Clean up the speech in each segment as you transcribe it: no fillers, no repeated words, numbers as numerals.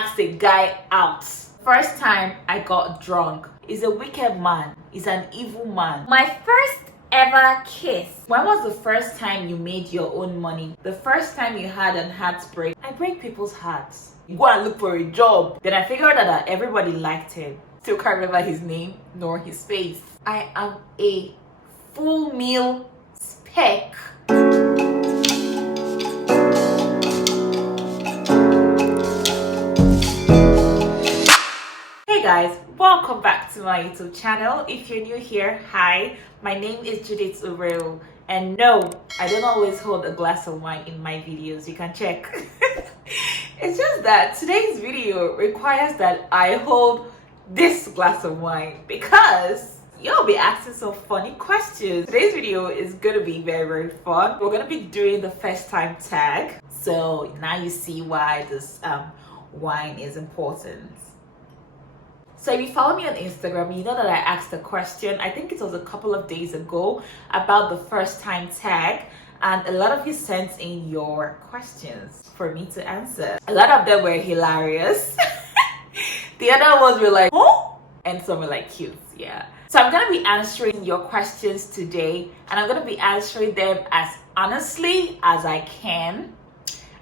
asked a guy out. First time I got drunk. He's a wicked man. He's an evil man. My first ever kiss. When was the first time you made your own money? The first time you had an heartbreak. I break people's hearts. You go and look for a job. Then I figured out that everybody liked him. Still can't remember his name nor his face. I am a full meal spec. Hey guys, welcome back to my YouTube channel. If you're new here, hi, my name is Judith Ureo, and no, I don't always hold a glass of wine in my videos. You can check. It's just that today's video requires that I hold this glass of wine because you'll be asking some funny questions. Today's video is gonna be very fun. We're gonna be doing the first time tag, so now you see why this wine is important. So if you follow me on Instagram, you know that I asked a question, I think it was a couple of days ago, about the first time tag, and a lot of you sent in your questions for me to answer. A lot of them were hilarious. The other ones were like, oh, and some were like cute, yeah. So I'm gonna be answering your questions today, and I'm gonna be answering them as honestly as I can,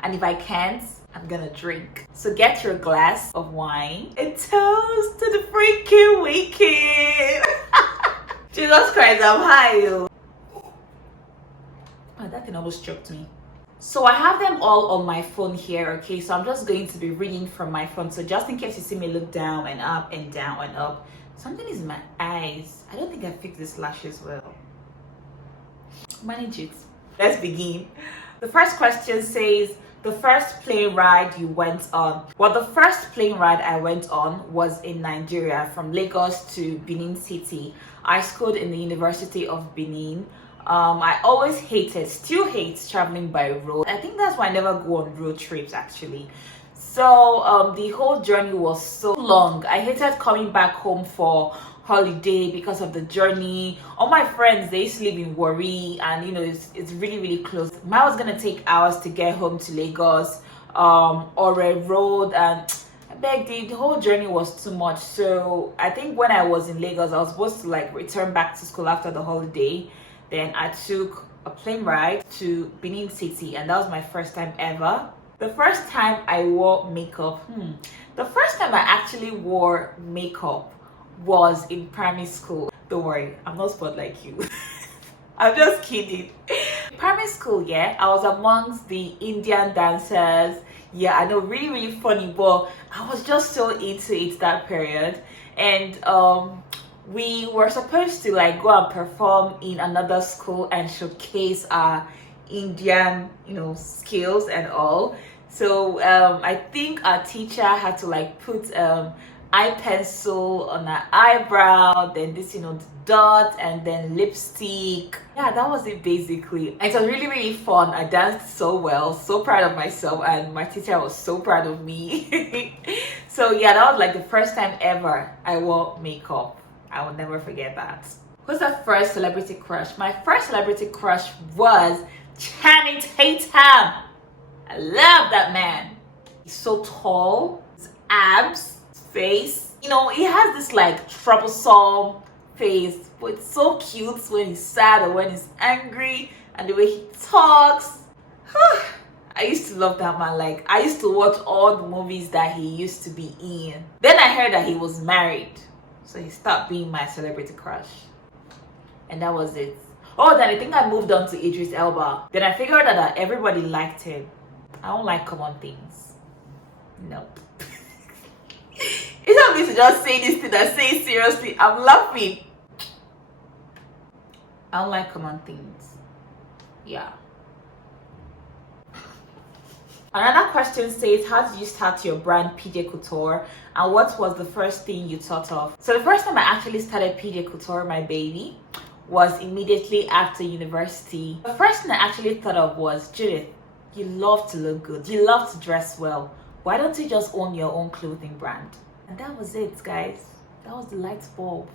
and if I can't, I'm gonna drink. So get your glass of wine and toast to the freaking weekend. Jesus Christ, I'm high. Oh, that thing almost choked me. So I have them all on my phone here, okay? So I'm just going to be reading from my phone. So just in case you see me look down and up and down and up, something is in my eyes. I don't think I fixed this lashes well. Manage it. Let's begin. The first question says, the first plane ride you went on. Well, the first plane ride I went on was in Nigeria, from Lagos to Benin City. I schooled in the University of Benin. I always still hate traveling by road. I think that's why I never go on road trips actually. So the whole journey was so long. I hated coming back home for holiday because of the journey. All my friends, they used to live in Warri, and you know it's really close. Mine was gonna take hours to get home to Lagos or a road, and I beg, the whole journey was too much. So I think when I was in Lagos, I was supposed to like return back to school after the holiday. Then I took a plane ride to Benin City, and that was my first time ever. The first time I wore makeup, the first time I actually wore makeup was in primary school. Don't worry, I'm not sport like you. I'm just kidding. Primary school, yeah, I was amongst the Indian dancers. Yeah, I know, really funny, but I was just so into it that period. And we were supposed to like go and perform in another school and showcase our Indian, skills and all. So I think our teacher had to like put eye pencil on her eyebrow, then this, the dot, and then lipstick. Yeah, that was it basically. It was really fun. I danced so well, so proud of myself, and my teacher was so proud of me. So yeah, that was like the first time ever I wore makeup. I will never forget that. Who's the first celebrity crush? My first celebrity crush was Channing Tatum. I love that man. He's so tall, his abs, his face. He has this like troublesome face, but it's so cute when he's sad or when he's angry, and the way he talks. I used to love that man. Like, I used to watch all the movies that he used to be in. Then I heard that he was married, so he stopped being my celebrity crush, and that was it. Oh, then I think I moved on to Idris Elba. Then I figured out that everybody liked him. I don't like common things. Nope. It's not me to just say this thing and say it seriously. I'm laughing. I don't like common things. Yeah. Another question says, how did you start your brand PJ Couture, and what was the first thing you thought of? So the first time I actually started PJ Couture, my baby, was immediately after university. The first thing I actually thought of was, Judith, you love to look good, you love to dress well. Why don't you just own your own clothing brand? And that was it, guys. That was the light bulb.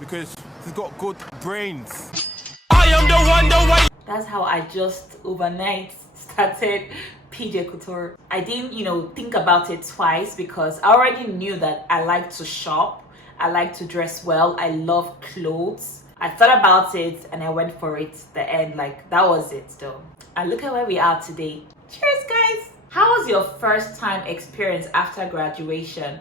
Because he's got good brains. That's how I just overnight started PJ Couture. I didn't, think about it twice because I already knew that I like to shop. I like to dress well. I love clothes. I thought about it and I went for it. The end, like, that was it though. And look at where we are today. Cheers, guys. How was your first time experience after graduation?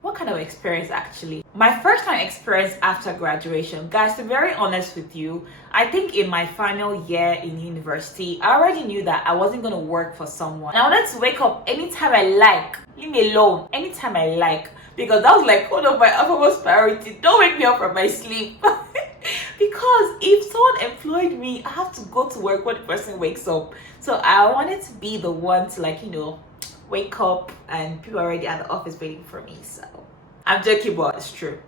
What kind of experience actually? My first time experience after graduation, guys, to be very honest with you, I think in my final year in university, I already knew that I wasn't going to work for someone. I wanted to wake up anytime I like. Leave me alone anytime I like. Because that was like one of my utmost priorities. Don't wake me up from my sleep. Because if someone employed me, I have to go to work when the person wakes up. So I wanted to be the one to, like, wake up and people are already at the office waiting for me. So I'm joking, but it's true.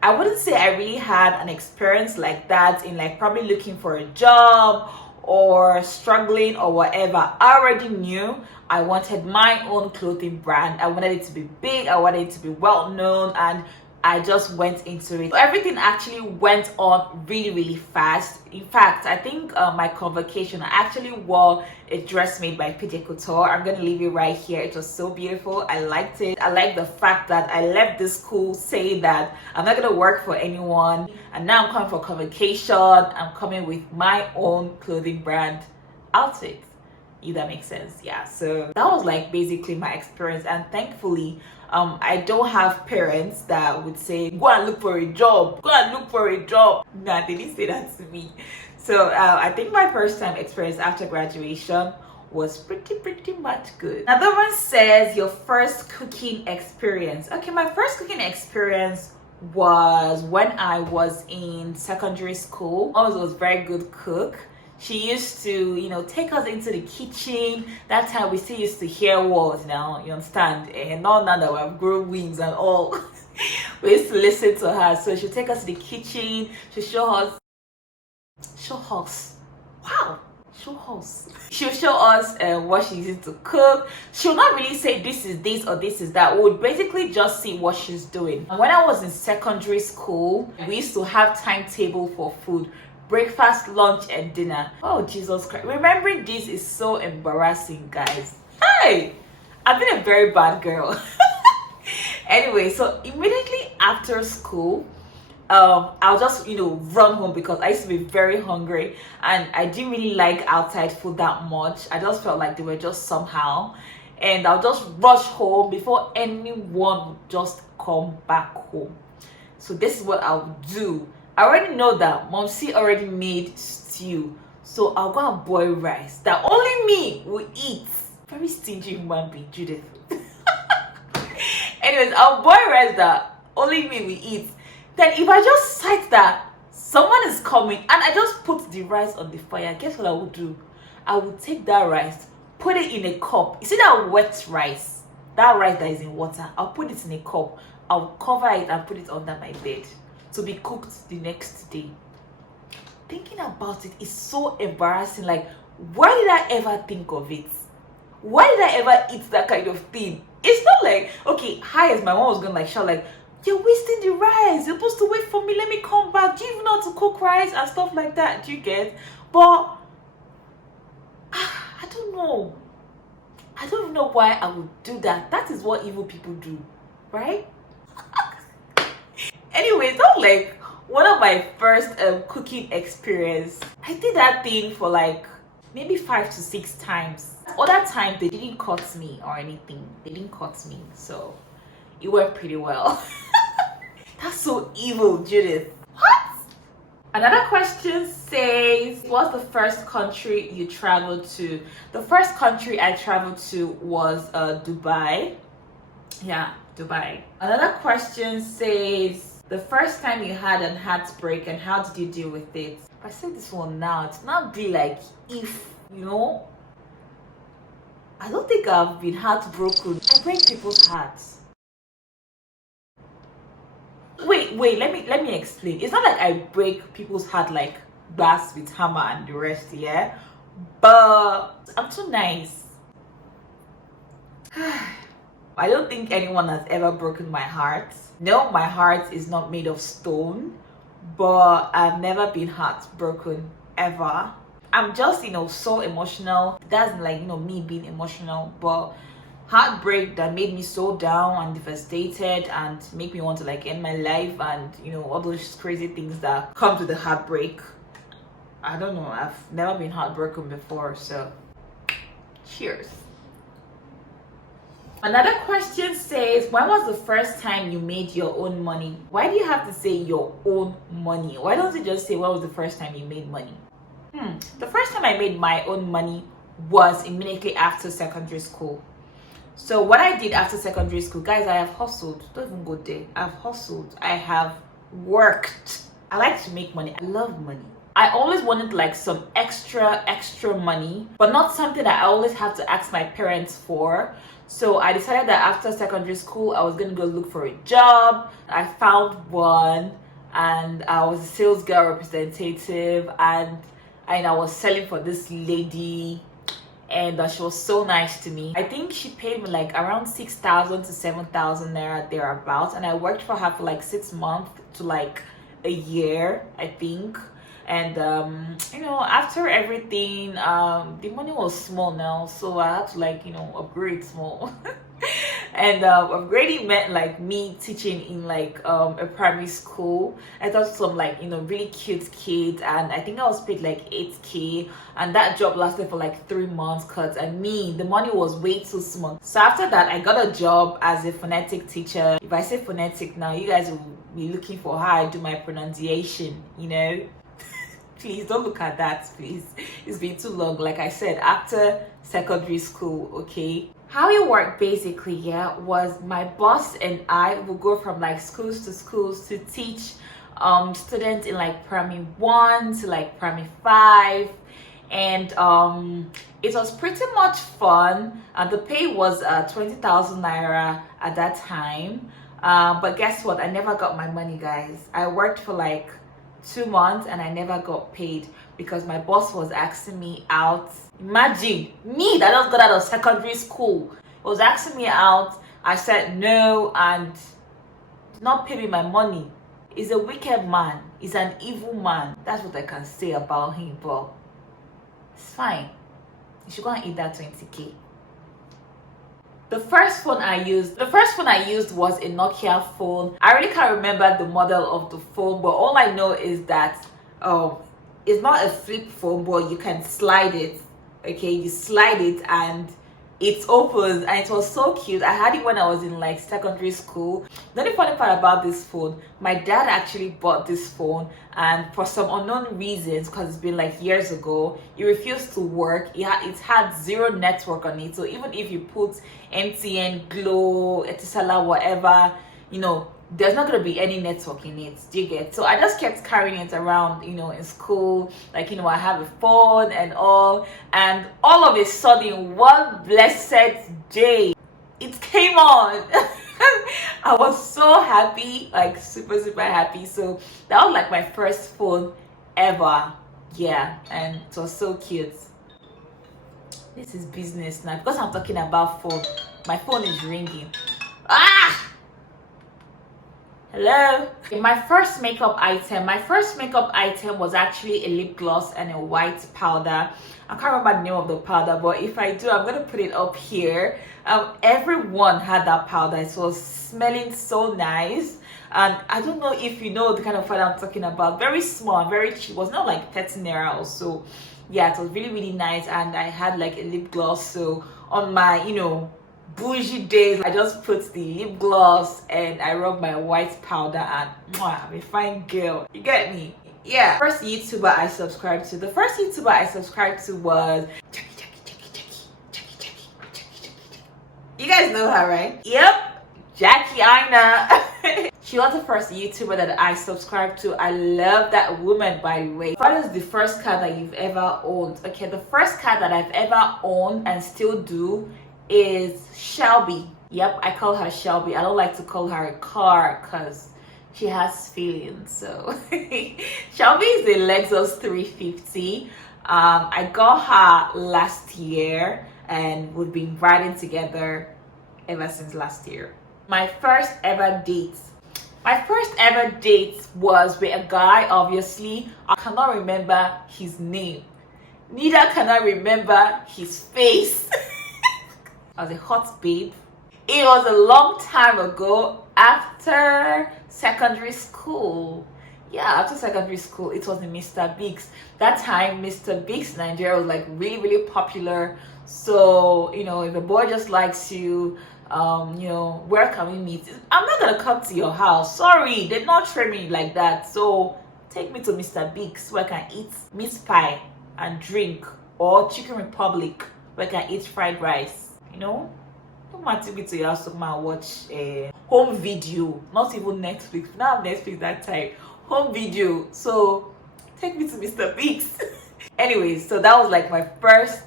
I wouldn't say I really had an experience like that in, like, probably looking for a job or struggling or whatever. I already knew I wanted my own clothing brand. I wanted it to be big, I wanted it to be well known, and I just went into it. Everything actually went on really, really fast. In fact, I think my convocation, I actually wore a dress made by PJ Couture. I'm going to leave it right here. It was so beautiful. I liked it. I like the fact that I left this school saying that I'm not going to work for anyone. And now I'm coming for convocation. I'm coming with my own clothing brand outfit. If that makes sense. Yeah, so that was like basically my experience, and thankfully I don't have parents that would say go and look for a job, Nah, they didn't say that to me. So I think my first time experience after graduation was pretty much good. Another one says your first cooking experience. Okay, my first cooking experience was when I was in secondary school. I was a very good cook. She used to, take us into the kitchen. That time we still used to hear words now, you understand? And not now that we have grown wings and all. We used to listen to her. So she'll take us to the kitchen. She'll show us. Wow. She'll show us what she uses to cook. She'll not really say this is this or this is that. We would basically just see what she's doing. And when I was in secondary school, we used to have timetable for food. Breakfast, lunch, and dinner. Oh, Jesus Christ. Remembering this is so embarrassing, guys. Hey! I've been a very bad girl. Anyway, so immediately after school, I'll just, run home because I used to be very hungry and I didn't really like outside food that much. I just felt like they were just somehow. And I'll just rush home before anyone would just come back home. So this is what I'll do. I already know that Momsi already made stew, so I'll go and boil rice that only me will eat. Very stingy human being, Judith. Anyways, I'll boil rice that only me will eat. Then if I just sight that someone is coming and I just put the rice on the fire, guess what I will do? I will take that rice, put it in a cup. You see that wet rice? That rice that is in water, I'll put it in a cup. I'll cover it and put it under my bed to be cooked the next day. Thinking about it is so embarrassing. Like, why did I ever think of it? Why did I ever eat that kind of thing? It's not like, okay, hi, as my mom was gonna like shout like, you're wasting the rice, you're supposed to wait for me, let me come back, do you even know how to cook rice and stuff like that? Do you get? But I don't know why I would do that. That is what evil people do, right? Anyways, that was like one of my first cooking experience. I did that thing for like maybe 5 to 6 times. Other times they didn't cut me or anything. They didn't cut me, so it went pretty well. That's so evil, Judith. What? Another question says, what's the first country you traveled to? The first country I traveled to was Dubai. Yeah, Dubai. Another question says, the first time you had an heartbreak and how did you deal with it? If I say this one now, it's not be like if, I don't think I've been heartbroken. I break people's hearts. Wait, let me explain. It's not like I break people's heart like glass with hammer and the rest, yeah? But I'm too nice. I don't think anyone has ever broken my heart. No, my heart is not made of stone, but I've never been heartbroken ever. I'm just, so emotional. That's like, me being emotional, but heartbreak that made me so down and devastated and make me want to like end my life, and all those crazy things that come to the heartbreak. I don't know, I've never been heartbroken before, so cheers. Another question says, when was the first time you made your own money? Why do you have to say your own money? Why don't you just say when was the first time you made money? The first time I made my own money was immediately after secondary school. So what I did after secondary school, guys, I have hustled. Don't even go there. I've hustled. I have worked. I like to make money. I love money. I always wanted like some extra money, but not something that I always have to ask my parents for. So I decided that after secondary school, I was going to go look for a job. I found one, and I was a sales girl representative, and I was selling for this lady, and she was so nice to me. I think she paid me like around 6,000 to 7,000 naira thereabouts, and I worked for her for like 6 months to like a year, I think. And after everything, the money was small now, so I had to like upgrade small. And upgrading meant like me teaching in like a primary school. I taught some like really cute kids, and I think I was paid like 8K, and that job lasted for like 3 months because the money was way too small. So after that, I got a job as a phonetic teacher. If I say phonetic now, you guys will be looking for how I do my pronunciation, Please don't look at that, please. It's been too long. Like I said, after secondary school, okay? How it worked basically, was my boss and I would go from like schools to schools to teach students in like primary 1 to like primary 5. And it was pretty much fun. The pay was 20,000 naira at that time. But guess what? I never got my money, guys. I worked for like 2 months and I never got paid because my boss was asking me out. Imagine me that just got out of secondary school was asking me out. I said no and did not pay me my money. He's a wicked man. He's an evil man. That's what I can say about him, but it's fine. You should go and eat that 20K. The first phone I used was a Nokia phone. I really can't remember the model of the phone, but all I know is that it's not a flip phone, but you can slide it. Okay, you slide it and it opens, and it was so cute. I had it when I was in like secondary school. The only funny part about this phone, my dad actually bought this phone, and for some unknown reasons, because it's been like years ago, it refused to work. It had zero network on it, so even if you put MTN, Glo, Etisalat, whatever, there's not going to be any network in it. Do you get? So I just kept carrying it around, in school. Like, I have a phone and all of a sudden, one blessed day, it came on. I was so happy, like super happy. So that was like my first phone ever. Yeah, and it was so cute. This is business now because I'm talking about phone. My phone is ringing. Hello. My first makeup item was actually a lip gloss and a white powder. I can't remember the name of the powder, but if I do, I'm gonna put it up here. Everyone had that powder. It was smelling so nice, and I don't know if you know the kind of powder I'm talking about. Very small, very cheap. It was not like 13 naira or so. Yeah, it was really nice, and I had like a lip gloss. So on my bougie days, I just put the lip gloss and I rub my white powder, and I'm a fine girl. You get me? Yeah. The first YouTuber I subscribed to was Jackie. You guys know her, right? Yep, Jackie Aina. She was the first YouTuber that I subscribed to. I love that woman, by the way. What is the first car that you've ever owned? Okay, the first car that I've ever owned and still do is Shelby. Yep, I call her Shelby. I don't like to call her a car because she has feelings. So Shelby is a Lexus 350. I got her last year and we've been riding together ever since last year. My first ever date was with a guy. Obviously I cannot remember his name. Neither can I remember his face. I was a hot babe. It was a long time ago, after secondary school. Yeah, after secondary school, it was in Mr. Biggs. That time, Mr. Biggs Nigeria was like really, really popular. So, you know, if a boy just likes you, you know, where can we meet? I'm not gonna come to your house. Sorry, they did not train me like that. So take me to Mr. Biggs where I can eat meat pie and drink, or Chicken Republic where I can eat fried rice. You know, don't want to take me to your house to come and watch a home video. Not even Netflix. Now Netflix that time. Home video. So take me to Mr. Biggs. Anyways, so that was like my first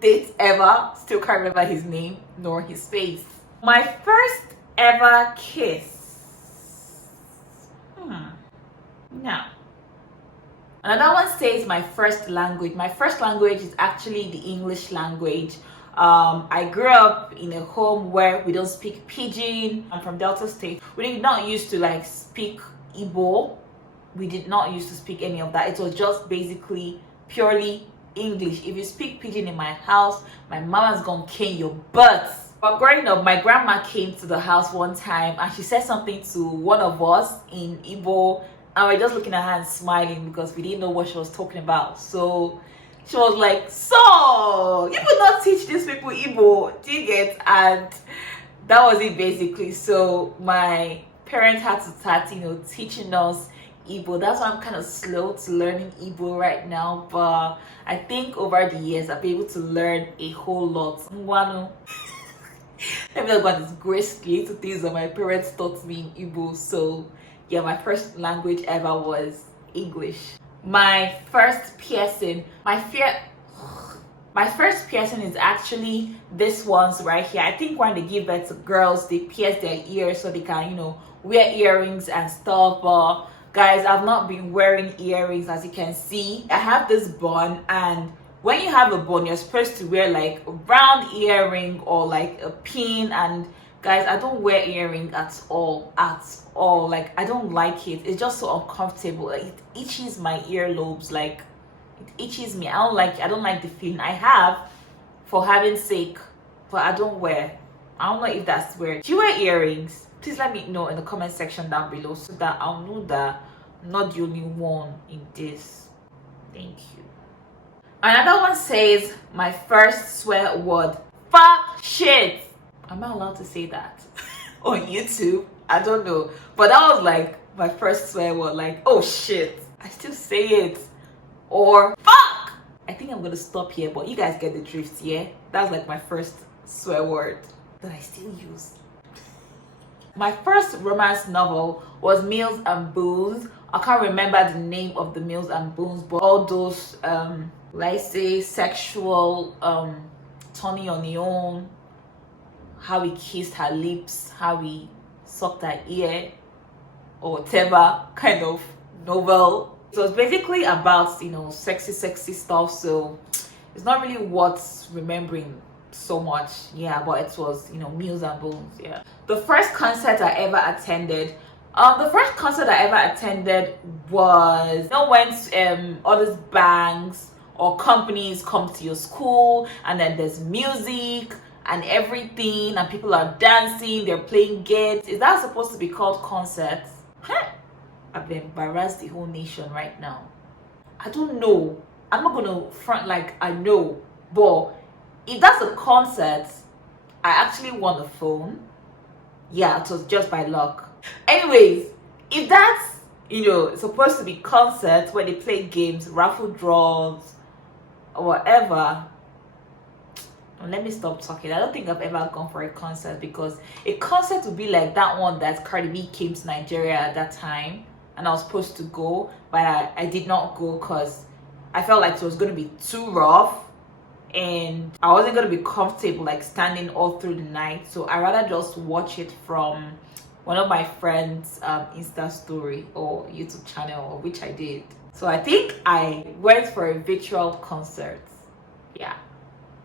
date ever. Still can't remember his name nor his face. My first ever kiss. Now, another one says my first language. My first language is actually the English language. I grew up in a home where we don't speak Pidgin. I'm from Delta State. We did not used to like speak Igbo. We did not used to speak any of that. It was just basically purely English. If you speak Pidgin in my house, my mama's gonna cane your butt. But growing up, my grandma came to the house one time and she said something to one of us in Igbo, and we're just looking at her and smiling because we didn't know what she was talking about. So she was like, so you would not teach these people Igbo, do you get? And that was it basically. So my parents had to start, you know, teaching us Igbo. That's why I'm kind of slow to learning Igbo right now, but I think over the years I'll be able to learn a whole lot. Let me talk about this grace little things that my parents taught me in Igbo. So yeah, my first language ever was English. My first piercing, my first piercing is actually this one's right here. I think when they give birth to girls, they pierce their ears so they can, you know, wear earrings and stuff. But guys, I've not been wearing earrings, as you can see. I have this bun, and when you have a bun, you're supposed to wear like a round earring or like a pin. And guys, I don't wear earring at all. Like, I don't like it. It's just so uncomfortable. Like, it itches my earlobes. Like, it itches me. I don't like the feeling I have for having sake, but I don't wear. I don't know if that's weird. Do you wear earrings? Please let me know in the comment section down below so that I'll know that I'm not the only one in this. Thank you. Another one says my first swear word. Fuck shit. Am I allowed to say that on YouTube? I don't know. But that was like my first swear word. Like, oh shit. I still say it. Or fuck. I think I'm gonna stop here, but you guys get the drift, yeah? That's like my first swear word that I still use. My first romance novel was Meals and Boons. I can't remember the name of the Meals and Boons, but all those let's say sexual turning on your own, how he kissed her lips, how he sucked her ear, or whatever kind of novel. So it's basically about, you know, sexy stuff. So it's not really worth remembering so much, yeah, but it was, you know, Meals and Bones. Yeah. The first concert I ever attended, was, you know, when all these banks or companies come to your school, and then there's music and everything, and people are dancing, they're playing games. Is that supposed to be called concerts? I've embarrassed the whole nation right now. I don't know. I'm not gonna front like I know, but if that's a concert, I actually won a phone. Yeah, it was just by luck. Anyways, if that's, you know, supposed to be concerts where they play games, raffle draws, or whatever, let me stop talking. I don't think I've ever gone for a concert, because a concert would be like that one that Cardi B came to Nigeria at that time, and I was supposed to go, but I did not go because I felt like it was going to be too rough and I wasn't going to be comfortable like standing all through the night. So I rather just watch it from one of my friends' Insta story or YouTube channel, which I did. So I think I went for a virtual concert. Yeah.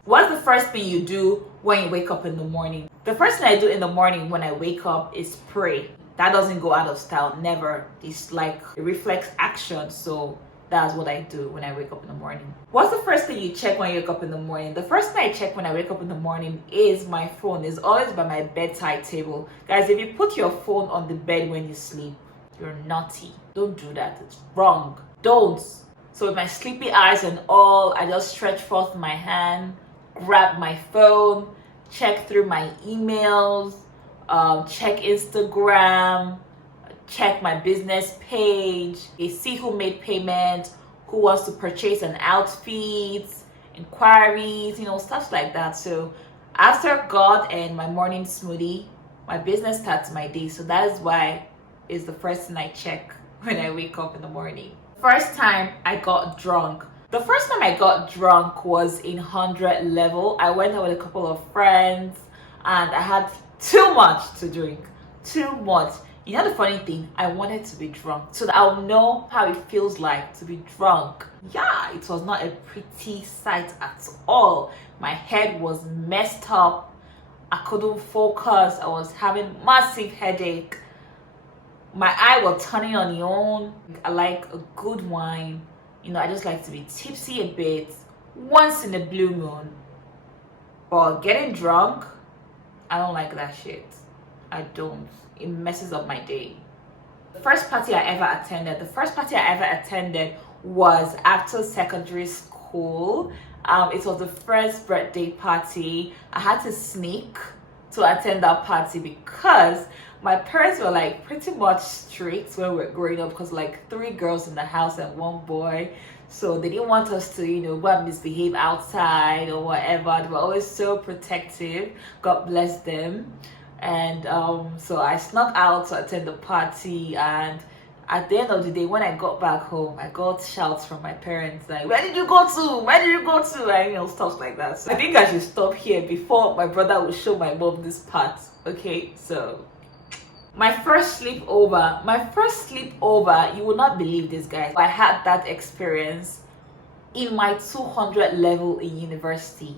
What's the first thing you do when you wake up in the morning? The first thing I do in the morning when I wake up is pray. That doesn't go out of style, never. It's like a reflex action. So That's what I do when I wake up in the morning. What's the first thing you check when you wake up in the morning? The first thing I check when I wake up in the morning is my phone. It's always by my bedside table. Guys, if you put your phone on the bed when you sleep, you're naughty. Don't do that. It's wrong. Don't. So with my sleepy eyes and all, I just stretch forth my hand, grab my phone, check through my emails, check Instagram, check my business page, see who made payment, who wants to purchase an outfit, inquiries, stuff like that. So after God and my morning smoothie, my business starts my day. So that is why it's the first thing I check when I wake up in the morning. First time I got drunk. The first time I got drunk was in 100 level. I went out with a couple of friends and I had too much to drink. Too much. You know the funny thing, I wanted to be drunk so that I'll know how it feels like to be drunk. Yeah, it was not a pretty sight at all. My head was messed up. I couldn't focus. I was having massive headache. My eye was turning on its own. I like a good wine. I just like to be tipsy a bit once in a blue moon. But getting drunk, I don't like that shit. I don't. It messes up my day. The first party I ever attended was after secondary school. It was the first birthday party. I had to sneak to attend that party because my parents were like pretty much strict when we were growing up, because like 3 girls in the house and 1 boy. So they didn't want us to, go and misbehave outside or whatever. They were always so protective. God bless them. And so I snuck out to attend the party, and at the end of the day, when I got back home, I got shouts from my parents like, where did you go to? And stuff like that. So I think I should stop here before my brother will show my mom this part. Okay, so my first sleepover, you will not believe this, guys. I had that experience in my 200 level in university.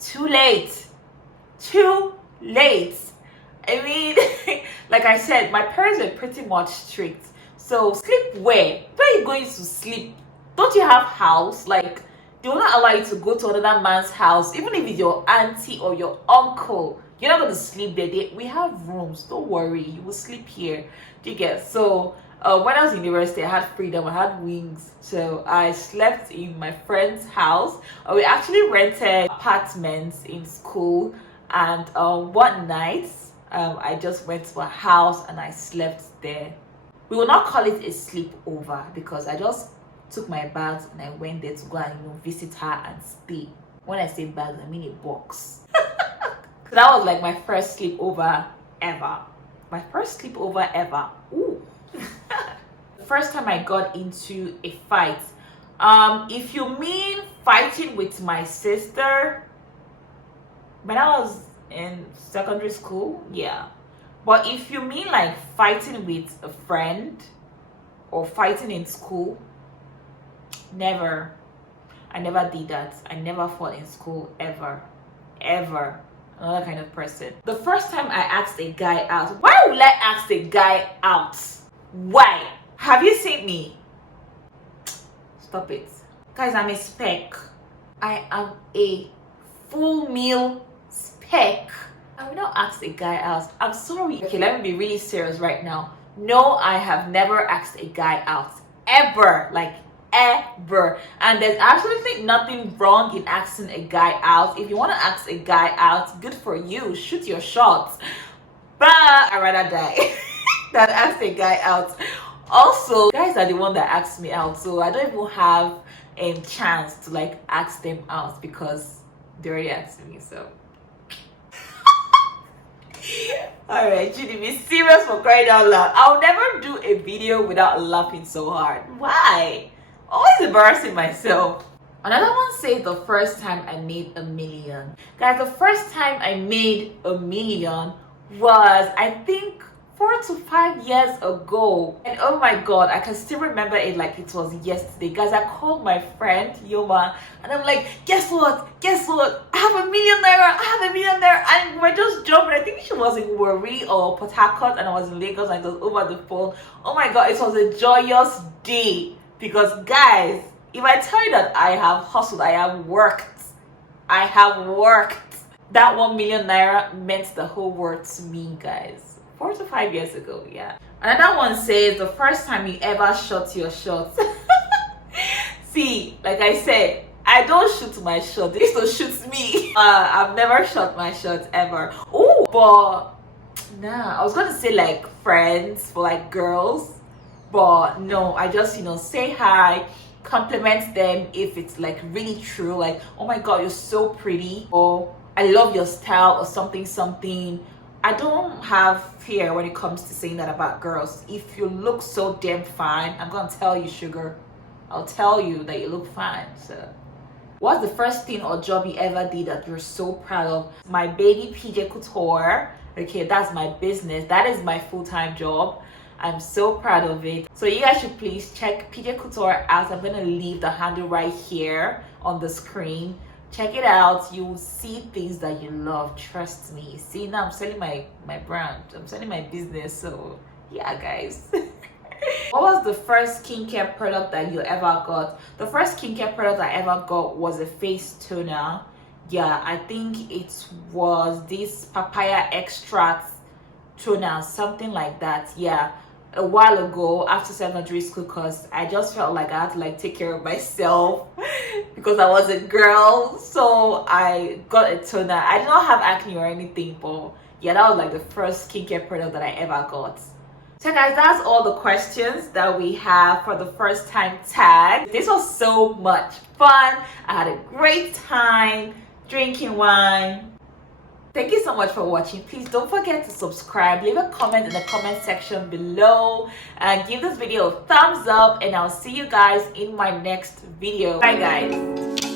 Too late. I mean, like I said, my parents were pretty much strict. So sleep where? Where are you going to sleep? Don't you have house? Like, they will not allow you to go to another man's house, even if it's your auntie or your uncle. You're not going to sleep there. We have rooms. Don't worry. You will sleep here. Do you get? So when I was in university, I had freedom. I had wings. So I slept in my friend's house. We actually rented apartments in school. And one night, I just went to a house and I slept there. We will not call it a sleepover because I just took my bags and I went there to go and visit her and stay. When I say bags, I mean a box. So that was like my first sleepover ever. Ooh. The first time I got into a fight. If you mean fighting with my sister, when I was in secondary school, yeah. But if you mean like fighting with a friend or fighting in school, never. I never did that. I never fought in school ever. Another kind of person. The first time I asked a guy out, why would I ask a guy out? Why? Have you seen me? Stop it. Guys, I'm a spec. I am a full meal spec. I will not ask a guy out. I'm sorry. Okay, let me be really serious right now. No, I have never asked a guy out. Ever. Like, ever. And there's absolutely nothing wrong in asking a guy out. If you want to ask a guy out, good for you. Shoot your shots. But I'd rather die than ask a guy out. Also, guys are the one that asked me out. So I don't even have a chance to like ask them out because they already asked me. So alright, Judy, be serious for crying out loud. I'll never do a video without laughing so hard. Why? Always embarrassing myself. Another one says the first time I made $1 million. Guys, the first time I made $1 million was, I think, 4 to 5 years ago. And oh my god, I can still remember it like it was yesterday. Guys, I called my friend Yoma and I'm like, guess what? I have $1 million. And we're just jumping. I think she was in Warri or Port Harcourt and I was in Lagos and it was over the phone. Oh my god, it was a joyous day. Because guys, if I tell you that I have hustled, I have worked, that 1 million naira meant the whole world to me, guys. 4 to 5 years ago, yeah. Another one says the first time you ever shot your shot. See, like I said, I don't shoot my shot. They used to shoot me. I've never shot my shot ever. Oh, but nah, I was gonna say like friends for like girls, but no, I just say hi, compliment them if it's like really true, like oh my god, you're so pretty, or I love your style, or something. I don't have fear when it comes to saying that about girls. If you look so damn fine, I'm gonna tell you, sugar. I'll tell you that you look fine. So what's the first thing or job you ever did that you're so proud of? My baby PJ Couture. Okay, that's my business. That is my full-time job. I'm so proud of it. So you guys should please check PJ Couture out. I'm gonna leave the handle right here on the screen. Check it out. You will see things that you love. Trust me. See, now I'm selling my brand. I'm selling my business. So yeah, guys. What was the first skincare product that you ever got? The first skincare product I ever got was a face toner. Yeah, I think it was this papaya extract toner, something like that. Yeah, a while ago after secondary school, because I just felt like I had to like take care of myself because I was a girl. So I got a toner. I did not have acne or anything, but yeah, that was like the first skincare product that I ever got. So guys, that's all the questions that we have for the first time tag. This was so much fun. I had a great time drinking wine. Thank you so much for watching. Please don't forget to subscribe, leave a comment in the comment section below, and give this video a thumbs up, and I'll see you guys in my next video. Bye guys.